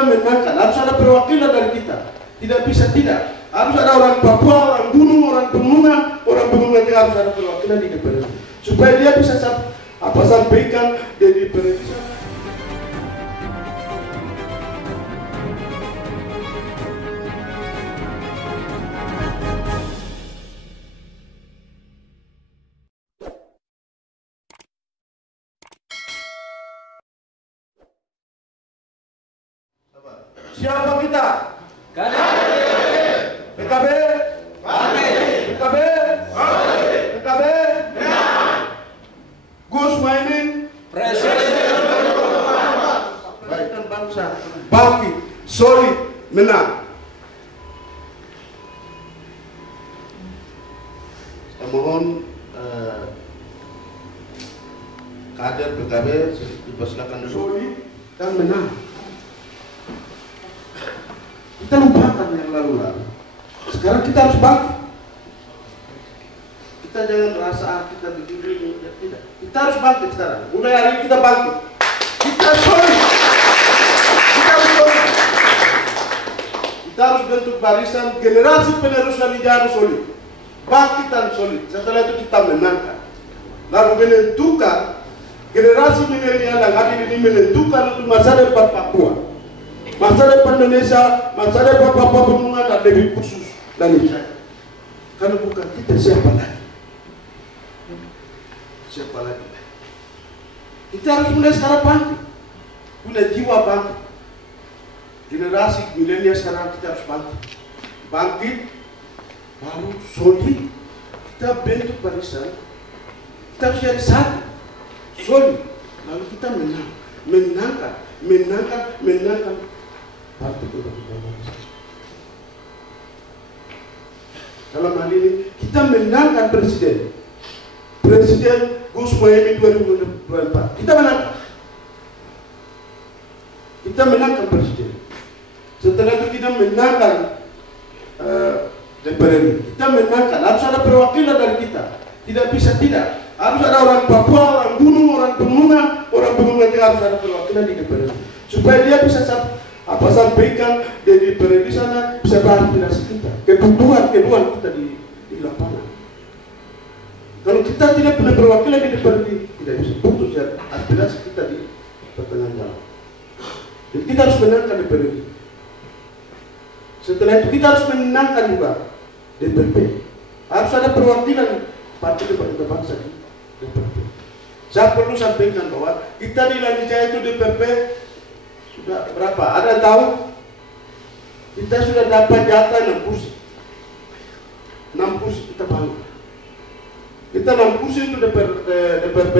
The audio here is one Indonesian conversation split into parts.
kita menangkan, harus ada perwakilan dari kita. Tidak bisa tidak. Harus ada orang Papua, orang Gunung, orang Pegunungan yang harus ada perwakilan di DPR. Supaya dia bisa sampaikan di DPR. Siapa kita? PKB? PKB? PKB? Gus Muhaimin? Presiden bangsa, bangkit, solid, menang. Saya mohon kader PKB dipersilakan solid dan menang. Kita lupakan yang lalu-lalu. Sekarang kita harus bangkit. Kita jangan rasa kita begini, tidak. Kita harus bangkit sekarang. Mulai hari ini kita bangkit. Kita solid. Kita harus solid. Kita harus bentuk barisan generasi penerus yang harus solid. Bangkit dan solid. Setelah itu kita menangkan. Lalu menentukan generasi milenial yang hari ini menentukan untuk masa depan Papua. Masa depan Indonesia, masa depan Papua Pegunungan dan lebih khusus dan Indonesia. Karena bukan kita, siapa lagi? Siapa lagi? Kita harus mulai sekarang bangkit. Punya jiwa bangkit. Generasi milenial sekarang kita harus bangkit. Bangkit, baru solid. Kita bentuk barisan. Kita harus jadi satu. Solid. Lalu kita menangkan. Dalam hal ini kita menangkan presiden Gus Muhaimin 2024. Kita menangkan presiden. Setelah itu kita menangkan DPR. Kita menangkan, harus ada perwakilan dari kita. Tidak bisa tidak. Harus ada orang Papua, orang Gunung, orang Pegunungan yang harus ada perwakilan di DPR. Supaya dia bisa sampaikan di DPR di sana, bisa beraspirasi kita, kebutuhan kita di lapangan. Kalau kita tidak punya perwakilan di DPR, tidak bisa putus ya aspirasi kita di pertengahan jalan. Jadi kita harus menangkan DPR. Setelah itu kita harus menangkan juga DPP. Harus ada perwakilan Partai Kebangkitan Bangsa di DPP. Saya perlu sampaikan bahwa kita di Lanijaya itu DPP sudah berapa? Ada yang tahu? Kita sudah dapat jatah 6 kursi. 6 kursi kita bangun. Kita 6 kursi itu DPRP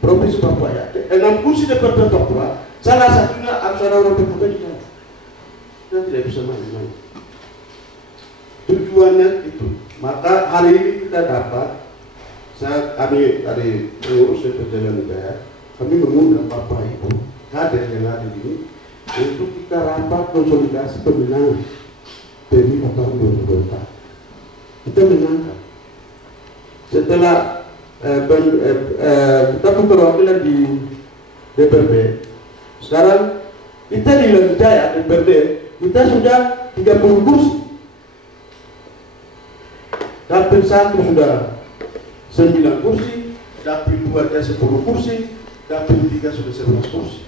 Provinsi Papua ya. 6 kursi DPRP Papua. Salah satunya harus ada orang PKB juga. Kita tidak bisa main-main. Tujuannya itu. Maka hari ini kita dapat. Kami dari pengurus DPRD Lanijaya, kami mengundang Bapak Ibu kader yang ada di sini untuk kita rapat konsolidasi pemenangan pemilu tahun 2024. Kita menangkan. Setelah kita pun perwakilan di DPRD, sekarang kita di Lanijaya DPRD kita sudah 30 kursi. Dapil 1 sudah 9 kursi, dapil 2 ada 10 kursi, dapil 3 sudah 11 kursi.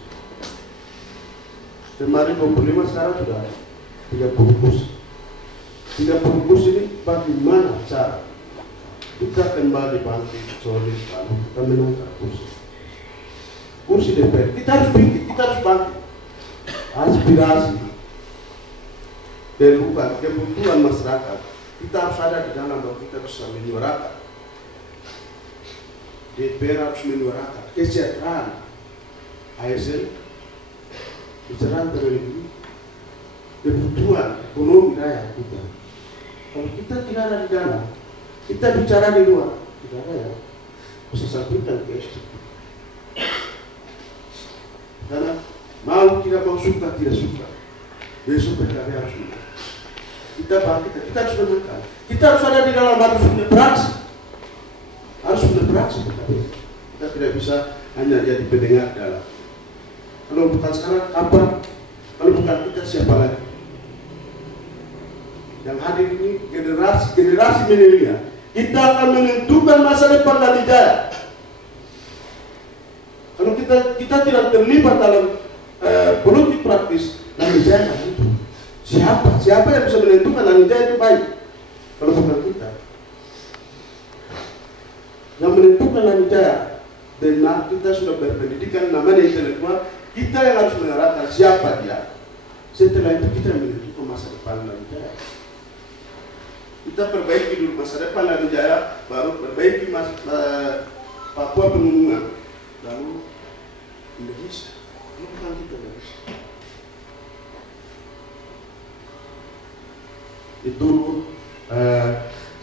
Kemarin 25, sekarang sudah 30 kursi. 30 kursi ini bagaimana cara kita kembali bangkit solid lalu kita menangkan kursi DPR. Kita harus bangkit, kita harus bangkit. Aspirasi dan kebutuhan masyarakat kita harus ada di dalam bahwa kita bisa menyuarakan. DPR harus menyuarakan kesejahteraan ASN, kesejahteraan teknologi, kebutuhan ekonomi rakyat kita. Kalau kita tidak ada di dalam, kita bicara di luar, tidak ada ya bisa sampaikan ke eksekutif. Karena mau tidak mau suka tidak suka, besok PKB harus menang. Kita bangkit, kita harus menangkan. Kita harus ada di dalam, harus punya beraksi. Harus beraksi PKB. Kita tidak bisa hanya jadi pendengar dalam. Kalau bukan sekarang apa? Kalau bukan kita siapa lagi? Yang hadir ini generasi milenial. Kita akan menentukan masa depan Lanijaya. Kalau kita tidak terlibat dalam politik praktis, Lanijaya itu siapa yang bisa menentukan Lanijaya itu baik? Kalau bukan kita. Yang menentukan Lanijaya, benar kita sudah berpendidikan, namanya intelektual, kita yang harus mengarahkan siapa dia. Setelah itu kita menentukan masa depan Lanijaya. Kita perbaiki dulu masa depan Lanijaya, baru perbaiki Papua Pegunungan, lalu Indonesia. Bukan kita Indonesia. Itu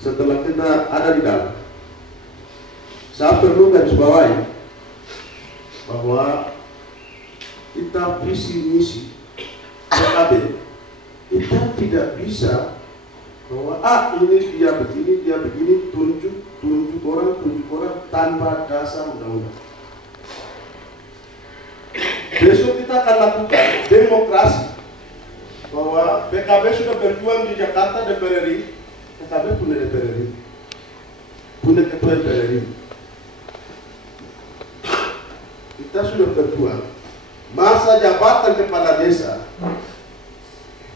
setelah kita ada di dalam, saya perlu garis bawahi bahwa kita visi misi PKB, kita tidak bisa bahwa ini dia begini, tunjuk orang tanpa dasar undang-undang. Besok kita akan lakukan demokrasi, bahwa PKB sudah berjuang di Jakarta DPR RI, PKB punya DPR RI, punya ketua DPR RI. Kita sudah berjuang. Masa jabatan kepala desa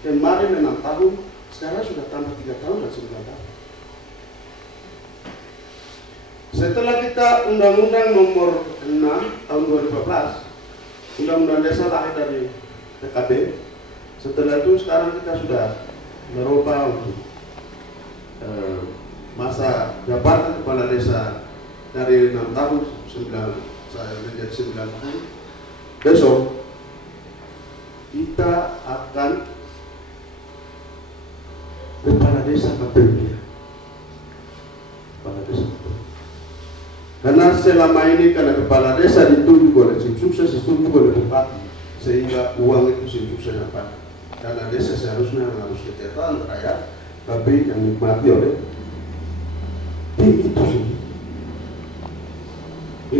kemarin 6 tahun, sekarang sudah tambah 3 tahun dan 9 tahun. Setelah kita Undang-Undang Nomor 6 tahun 2014, Undang-Undang Desa lahir dari PKB. Setelah itu sekarang kita sudah merubah untuk masa jabatan kepala desa dari 6 tahun saya menjadi 9 tahun. Besok kita akan kepala desa KPU. Kepala desa KPU. Karena selama ini karena kepala desa ditunjuk oleh tim sukses, ditunjuk oleh bupati, sehingga uang itu tim sukses dapat. Karena desa seharusnya harus kesejahteraan rakyat, tapi yang dinikmati oleh tim itu sih.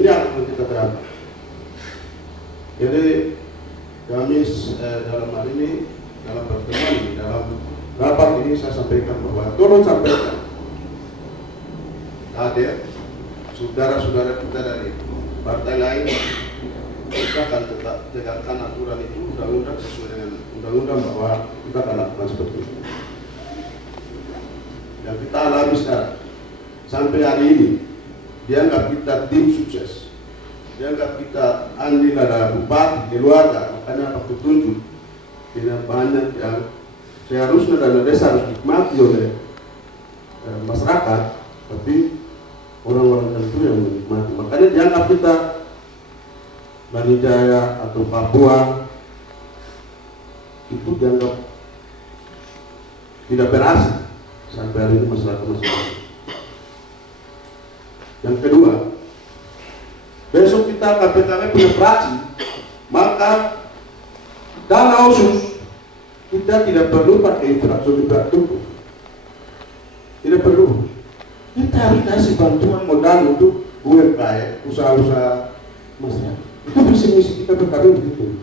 Ini akan kita terapkan. Jadi kami dalam hal ini, dalam pertemuan ini, dalam rapat ini saya sampaikan bahwa tolong sampaikan hadir saudara-saudara kita dari partai lain, kita akan tetap tegakkan aturan itu, undang-undang sesuai dengan undang-undang, bahwa kita akan lakukan seperti itu. Yang kita alami sekarang sampai hari ini, dianggap kita tim sukses, dianggap kita andil ada bupati, keluarga, makanya waktu tunjuk dengan banyak yang seharusnya dana desa harus dinikmati oleh masyarakat, tapi orang-orang tertentu yang menikmati. Makanya dianggap kita Lanijaya atau Papua itu dianggap tidak berhasil sampai hari ini masyarakat masing-masing. Yang kedua, besok kita KPKB punya fraksi, maka dana khusus kita tidak perlu pakai infrastruktur, tidak perlu. Kita harus kasih bantuan modal untuk UMKM, usaha-usaha masyarakat. Itu visi misi kita PKB begitu.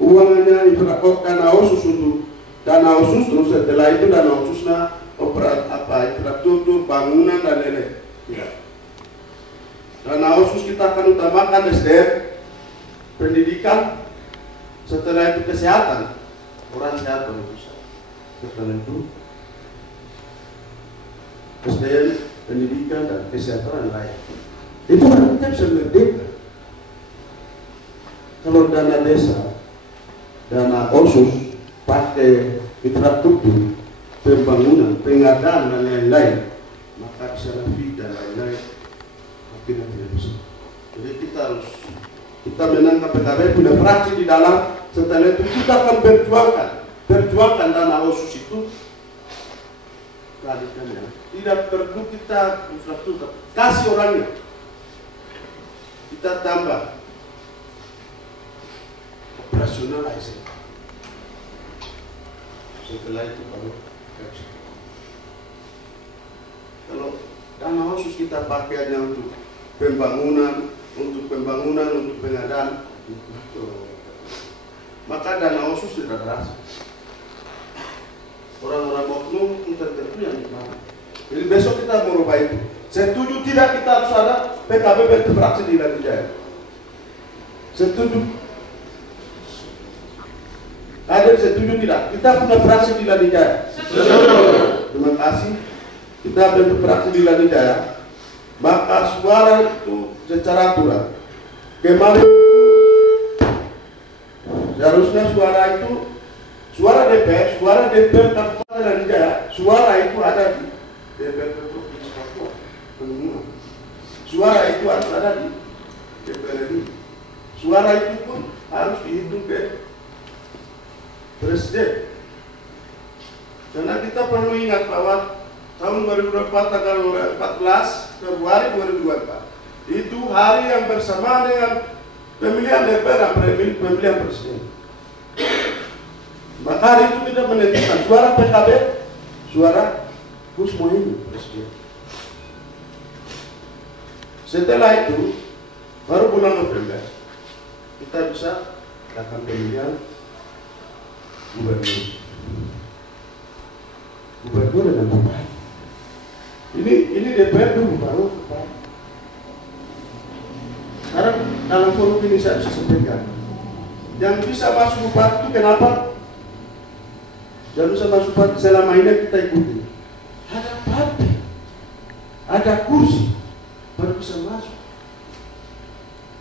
Uangnya dana khusus untuk dana khusus, terus setelah itu dana khususnya infrastruktur, bangunan dan lain-lain. Tidak. Dana khusus kita akan utamakan SDM, pendidikan, setelah itu kesehatan, orang sehat oleh pusat. Setelah itu SDM, pendidikan dan kesehatan lain. Itu kan kita bisa merdeka. Kalau dana desa, dana khusus pakai infrastruktur, pembangunan, pengadaan dan lain-lain, maka bisa lebih dan lain-lain. Tidak bisa. Jadi kita menangkap PKB punya fraksi di dalam. Setelah itu kita akan berjuangkan dana khusus itu. Tidak perlu kita infrastruktur, kasih orangnya, kita tambah operasionalisasi. Setelah itu baru kalau dana khusus kita pakai hanya untuk pembangunan, untuk pengadaan, maka dana OSUS tidak berhasil. Orang-orang oknum tertentu yang nikmati. Jadi besok kita merubah itu. Setuju tidak kita harus ada PKB bentuk fraksi di Irian Jaya? Setuju? Ada setuju tidak? Kita punya fraksi di Irian Jaya. Terima kasih. Kita bentuk fraksi di Irian Jaya. Maka suara itu secara aturan. Kemarin seharusnya suara itu, suara DPR Kabupaten Irian Jaya, suara itu ada di DPR Provinsi Papua. Suara itu harus ada di DPR ini. Suara itu pun harus dihitung ke Presiden. Karena kita perlu ingat bahwa tahun 2024 tanggal 14 Februari 2024 itu hari yang bersamaan dengan pemilihan DPR dan pemilihan Presiden. Maka hari itu kita menentukan suara PKB, suara Gus Muhaimin Presiden. Setelah itu baru bulan November kita bisa lakukan pemilihan gubernur dan bupati. Ini DPR dulu baru bupati. Sekarang dalam forum ini saya bisa sampaikan, yang bisa masuk bupati itu kenapa? Yang bisa masuk bupati selama ini kita ikuti. Ada partai, ada kursi, baru bisa masuk.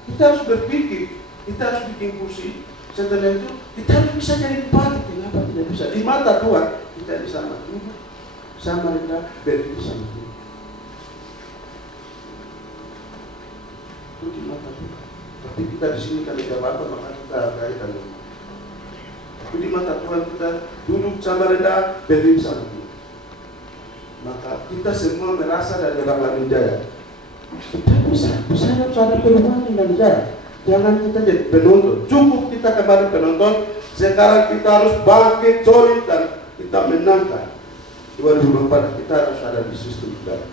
Kita harus berpikir, kita harus bikin kursi. Setelah itu kita harus bisa jadi bupati. Kenapa tidak bisa? Di mata Tuhan kita bisa maju sama rendah berdiri sama Tuhan. Itu di mata Tuhan. Tapi kita di sini kan tidak apa-apa, maka kita kaitan. Tapi di mata Tuhan kita duduk sama rendah berdiri sama Tuhan. Maka kita semua merasa dari orang Irian Jaya kita bisa ada perubahan di Irian Jaya. Jangan kita jadi penonton. Cukup kita kembali penonton. Sekarang kita harus bangkit solid dan kita menangkan 2024. Kita harus ada di sistem kita.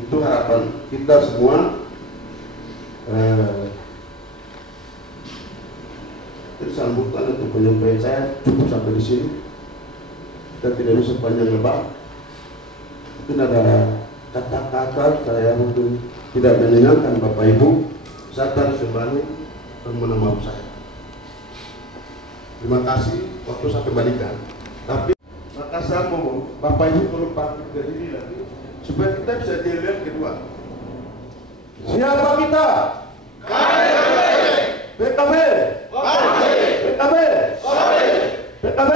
Itu harapan kita semua. Sambutan untuk penyampaian saya cukup sampai di sini. Kita tidak bisa panjang lebar. Mungkin ada kata-kata saya mungkin tidak menyenangkan Bapak Ibu. Saya harus kembali meminta maaf saya. Terima kasih, waktu saya kembalikan. Tapi maka saya mau Bapak Ibu kalau bangkit dari ini lagi supaya kita bisa dilihat kedua. Siapa kita? PKB. PKB. PKB.